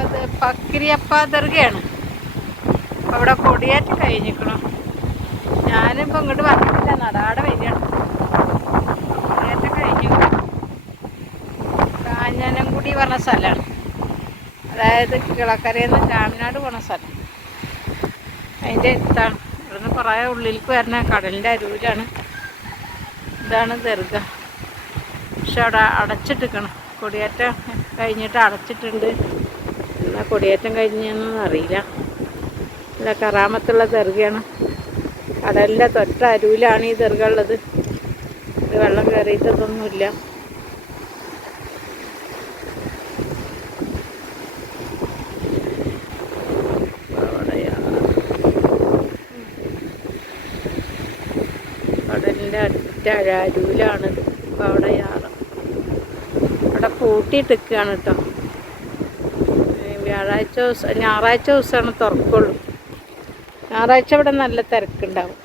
അത് പക്രിയപ്പ ദർഗയാണ്. അവിടെ കൊടിയേറ്റ് കഴിഞ്ഞിരിക്കണം. ഞാനിപ്പോൾ ഇങ്ങോട്ട് വന്നിട്ടില്ല, നടാടെ വരികയാണ്. കൊടിയേറ്റം കഴിഞ്ഞു. കാഞ്ഞനംകുടി പറഞ്ഞ സ്ഥലമാണ്, അതായത് കിളക്കരയിൽ നിന്ന് ചാമിനാട് പോണ സ്ഥലം. അതിൻ്റെ അടുത്താണ്. ഇവിടുന്ന് കുറേ ഉള്ളിലേക്ക് വരുന്ന കടലിൻ്റെ അരൂരാണ്. ഇതാണ് ദർഗ. പക്ഷെ അവിടെ അടച്ചിട്ടിരിക്കണം. കൊടിയേറ്റം കഴിഞ്ഞിട്ട് അടച്ചിട്ടുണ്ട്. എന്നാൽ കൊടിയേറ്റം കഴിഞ്ഞൊന്നും അറിയില്ല. ഇല്ല, കറാമത്തുള്ള ദർഗയാണ്. കടലിൻ്റെ തൊട്ട അരൂലാണ് ഈ ദർഗ ഉള്ളത്. ഇത് വെള്ളം കയറിയിട്ടതൊന്നുമില്ല. കടലിൻ്റെ അടുത്ത അരൂലാണിത്. അപ്പോൾ അവിടെ അവിടെ പൂട്ടിയിട്ടിരിക്കുകയാണ് കേട്ടോ. ഞായറാഴ്ച ദിവസമാണ് തുറക്കുള്ളൂ. ഞായറാഴ്ച ഇവിടെ നല്ല തിരക്കുണ്ടാവും.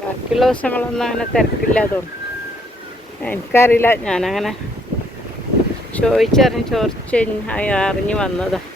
ബാക്കിയുള്ള ദിവസങ്ങളൊന്നും അങ്ങനെ തിരക്കില്ലാതുകൊണ്ട് എനിക്കറിയില്ല. ഞാനങ്ങനെ ചോദിച്ചറിഞ്ഞ് അറിഞ്ഞ് വന്നതാണ്.